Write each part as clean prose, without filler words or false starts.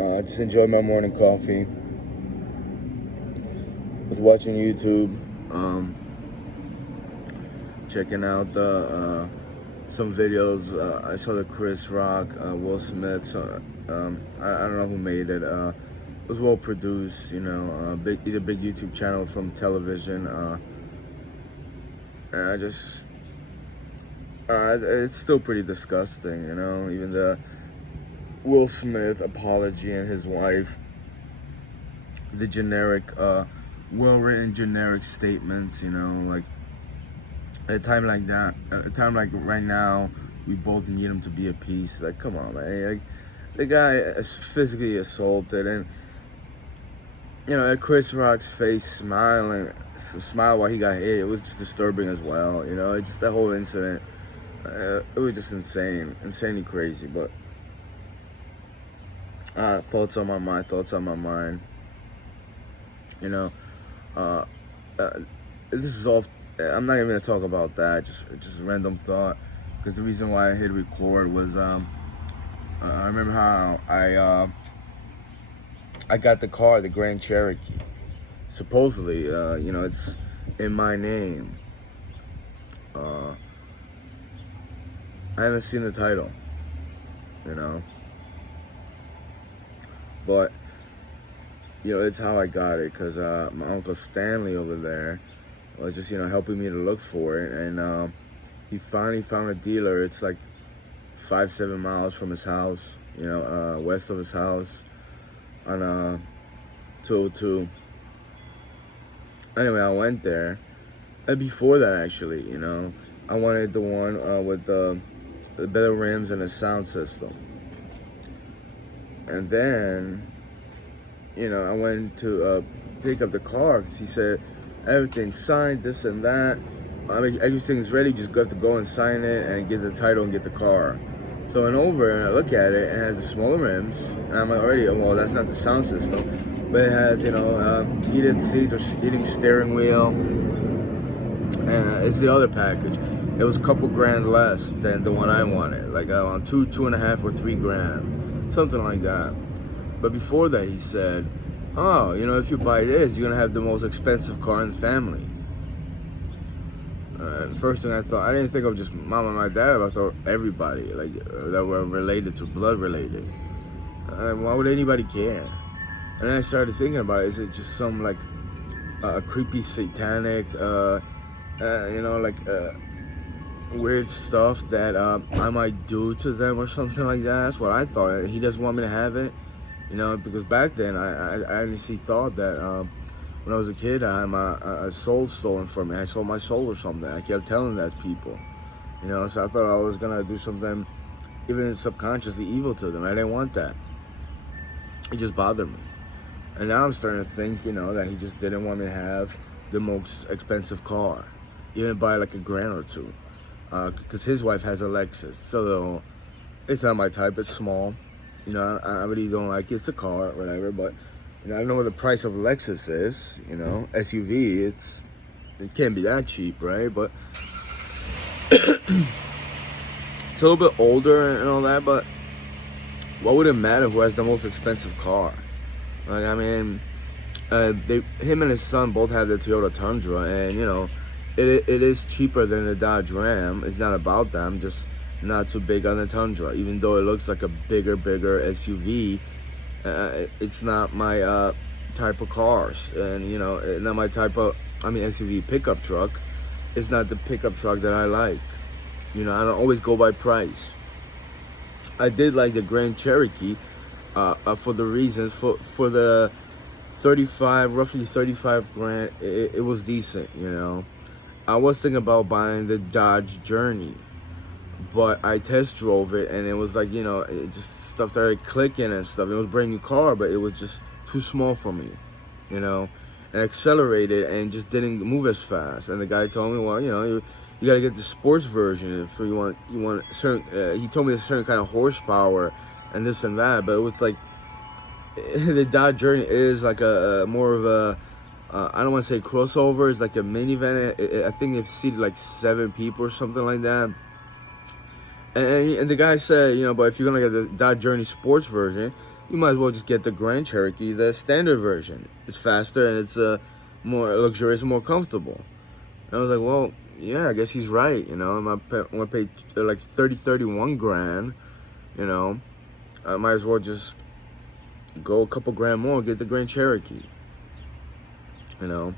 I just enjoyed my morning coffee. Was watching YouTube, checking out some videos. I saw the Chris Rock, Will Smith. So, I don't know who made it. It was well produced, either big YouTube channel from television. And I just, it's still pretty disgusting, even the Will Smith apology and his wife, the generic, well-written generic statements, like at a time like that, at a time like right now, we both need him to be at peace. Like, come on, man. Like, the guy is physically assaulted, and at Chris Rock's face smile while he got hit, it was just disturbing as well. Just that whole incident, it was just insanely crazy. But thoughts on my mind. This is all. I'm not even gonna talk about that. Just a random thought, because the reason why I hit record was I remember how I got the car, the Grand Cherokee. Supposedly, it's in my name. I haven't seen the title, but it's how I got it, because my Uncle Stanley over there was just, helping me to look for it, and he finally found a dealer. It's like 5-7 miles from his house, west of his house on 202. Anyway, I went there, and before that, actually, I wanted the one with the better rims and a sound system. And then, I went to pick up the car, because he said, everything's signed, this and that. I mean, everything's ready, just have to go and sign it and get the title and get the car. So I went over and I look at it, it has the smaller rims, and I'm like, already, well, that's not the sound system, but it has, heated seats or heating steering wheel, and it's the other package. It was a couple grand less than the one I wanted, like around $2.5 or $3,000, something like that. But before that, he said, oh, if you buy this, you're gonna have the most expensive car in the family. And first thing I thought, I didn't think of just mom and my dad, I thought everybody, like, that were related to, blood related. Why would anybody care? And then I started thinking about it. Is it just some, like, creepy satanic, weird stuff that I might do to them or something like that? That's what I thought. He doesn't want me to have it, because back then I honestly thought that when I was a kid, I had my soul stolen from me. I sold my soul or something. I kept telling that to people, so I thought I was gonna do something even subconsciously evil to them. I didn't want that. It just bothered me. And now I'm starting to think, that he just didn't want me to have the most expensive car, even by like $1,000 or $2,000, because his wife has a Lexus. So it's not my type. It's small. I really don't like it. It's a car, whatever. But I don't know what the price of Lexus is. SUV. It can't be that cheap, right? But it's a little bit older and all that. But what would it matter who has the most expensive car? Like, I mean, him and his son both have the Toyota Tundra, and it is cheaper than the Dodge Ram. It's not about that. I'm just not too big on the Tundra, even though it looks like a bigger SUV. It's not my type of cars, and not my type of, SUV pickup truck. It's not the pickup truck that I like. I don't always go by price. I did like the Grand Cherokee for the reasons, for the roughly 35 grand, it was decent, I was thinking about buying the Dodge Journey, but I test drove it, and it was like, it just stuff started clicking and stuff. It was a brand new car, but it was just too small for me, and accelerated and just didn't move as fast. And the guy told me, well, you got to get the sports version if you want certain. He told me a certain kind of horsepower and this and that, but it was like the Dodge Journey is like a more of a I don't want to say crossover. It's like a minivan. I think it's seated like 7 people or something like that. And the guy said, but if you're gonna get the Dodge Journey sports version, you might as well just get the Grand Cherokee, the standard version. It's faster and it's more luxurious and more comfortable. And I was like, well, yeah, I guess he's right. You know, I'm gonna pay like 31 grand. You know, I might as well just go a couple grand more and get the Grand Cherokee. You know,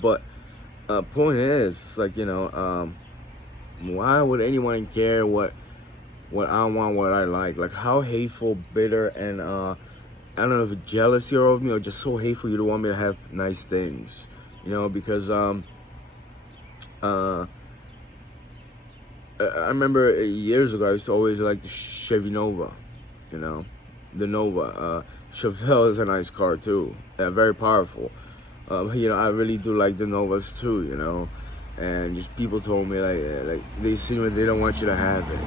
but point is, like, you know, why would anyone care what I want, what I like? Like, how hateful, bitter, and I don't know if jealous you're of me or just so hateful you don't want me to have nice things. You know, because I remember years ago I used to always like the Chevy Nova. You know, the Nova. Chevelle is a nice car too. Yeah, very powerful. You know, I really do like the Novas too. You know, and just people told me like they see me, they don't want you to have it.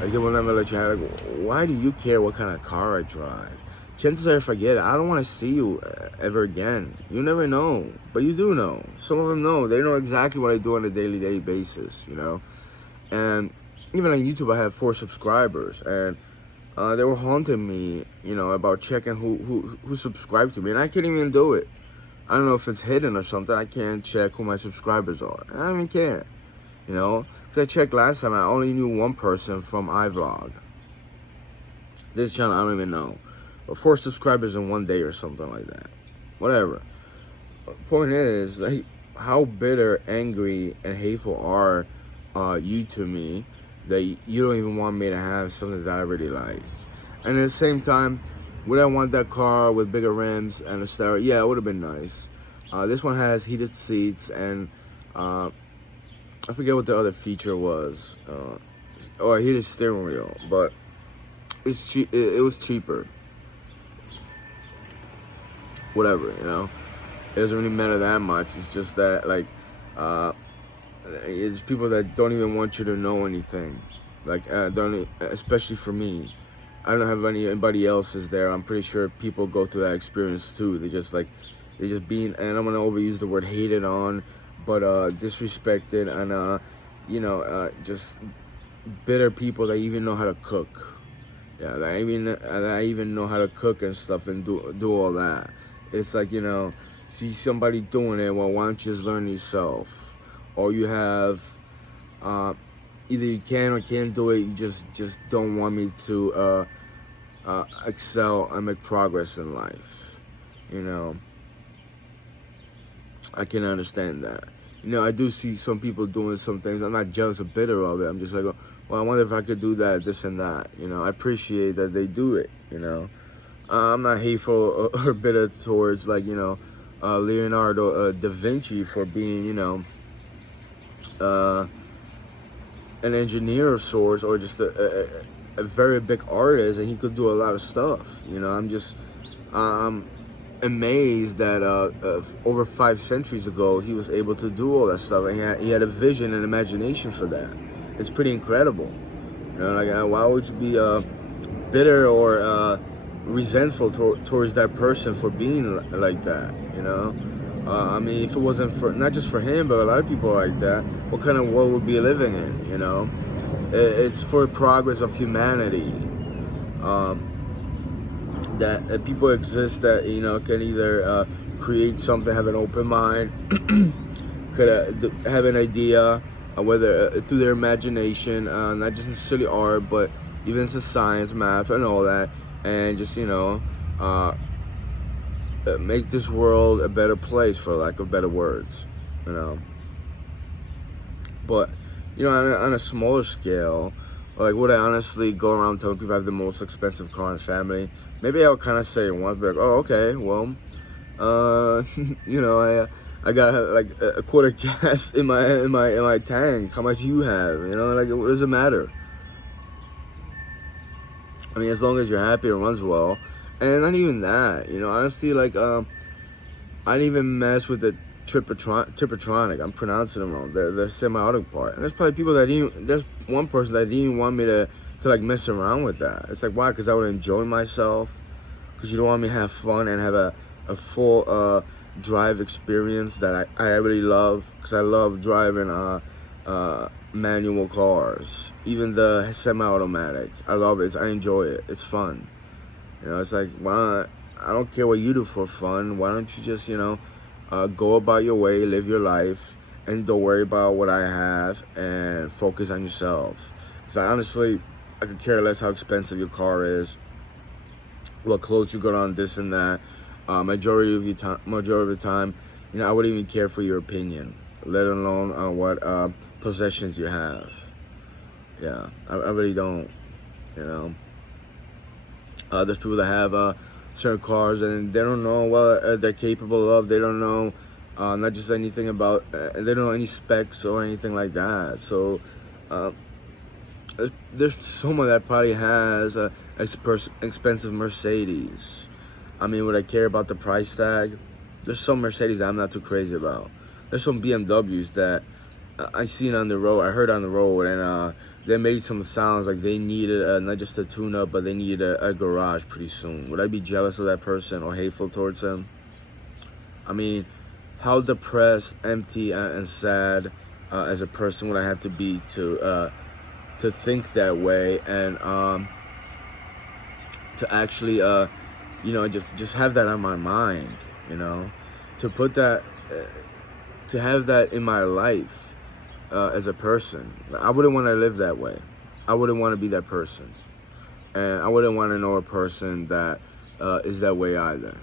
Like, they will never let you have it. Why do you care what kind of car I drive? Chances are, if I get it, I don't want to see you ever again. You never know, but you do know. Some of them know. They know exactly what I do on a daily basis, you know. And even on YouTube, I have 4 subscribers, and they were haunting me, you know, about checking who subscribed to me, and I can't even do it. I don't know if it's hidden or something. I can't check who my subscribers are. I don't even care, you know. Because I checked last time, I only knew one person from iVlog. This channel, I don't even know. But 4 subscribers in one day or something like that. Whatever. Point is, like, how bitter, angry, and hateful are you to me that you don't even want me to have something that I really like? And at the same time, would I want that car with bigger rims and a stereo? Yeah, it would have been nice. This one has heated seats and I forget what the other feature was. Or a heated steering wheel, but it's cheap. It was cheaper. Whatever, you know. It doesn't really matter that much. It's just that, like, it's people that don't even want you to know anything. Like, especially for me. I don't have anybody else's there. I'm pretty sure people go through that experience too. They just being, and I'm gonna overuse the word hated on, but disrespected and you know, just bitter people that even know how to cook. Yeah, that I even know how to cook and stuff and do all that. It's like, you know, see somebody doing it, well, why don't you just learn yourself? Or you have either you can or can't do it. You just don't want me to excel and make progress in life. You know, I can understand that. You know, I do see some people doing some things. I'm not jealous or bitter of it. I'm just like, well, I wonder if I could do that, this and that. You know, I appreciate that they do it. You know, I'm not hateful or bitter towards, like, you know, Leonardo da Vinci for being, you know, an engineer of sorts, or just a very big artist, and he could do a lot of stuff. You know, I'm just amazed that over 5 centuries ago he was able to do all that stuff, and he had a vision and imagination for that. It's pretty incredible. You know, like, why would you be bitter or resentful towards that person for being like that? You know, I mean, if it wasn't for, not just for him, but a lot of people like that, what kind of world would we be living in? You know, it's for progress of humanity. That people exist that, you know, can either create something, have an open mind, could have an idea, whether through their imagination, not just necessarily art, but even into science, math, and all that, and just, you know, make this world a better place, for lack of better words, you know. But, you know, on a smaller scale, like, would I honestly go around telling people I have the most expensive car in the family? Maybe I would kind of say it once, be like, oh, okay, well, you know, I got like a quarter gas in my tank. How much you have? You know, like, what does it matter? I mean, as long as you're happy, it runs well. And not even that, you know, honestly, like, I didn't even mess with the Tippertronic. I'm pronouncing it wrong. The semi-auto part. And there's probably people that there's one person that didn't even want me to like mess around with that. It's like, why? Because I would enjoy myself. Because you don't want me to have fun and have a full drive experience that I really love. Because I love driving manual cars. Even the semi-automatic. I love it. I enjoy it. It's fun. You know, it's like, why not, I don't care what you do for fun. Why don't you just, go about your way, live your life, and don't worry about what I have, and focus on yourself. So honestly, I could care less how expensive your car is, what clothes you got on, this and that. Majority of the time, I wouldn't even care for your opinion, let alone what possessions you have. Yeah, I really don't. You know, there's people that have certain cars and they don't know what they're capable of. They don't know not just anything about. They don't know any specs or anything like that. So uh, there's someone that probably has a expensive Mercedes. I mean, would I care about the price tag? There's some Mercedes that I'm not too crazy about. There's some BMWs that I seen on the road. I heard on the road, and they made some sounds like they needed not just a tune-up, but they needed a garage pretty soon. Would I be jealous of that person or hateful towards him? I mean, how depressed, empty, and sad as a person would I have to be to think that way, and to actually just have that on my mind, to put that to have that in my life as a person. I wouldn't want to live that way. I wouldn't want to be that person, and I wouldn't want to know a person that is that way either.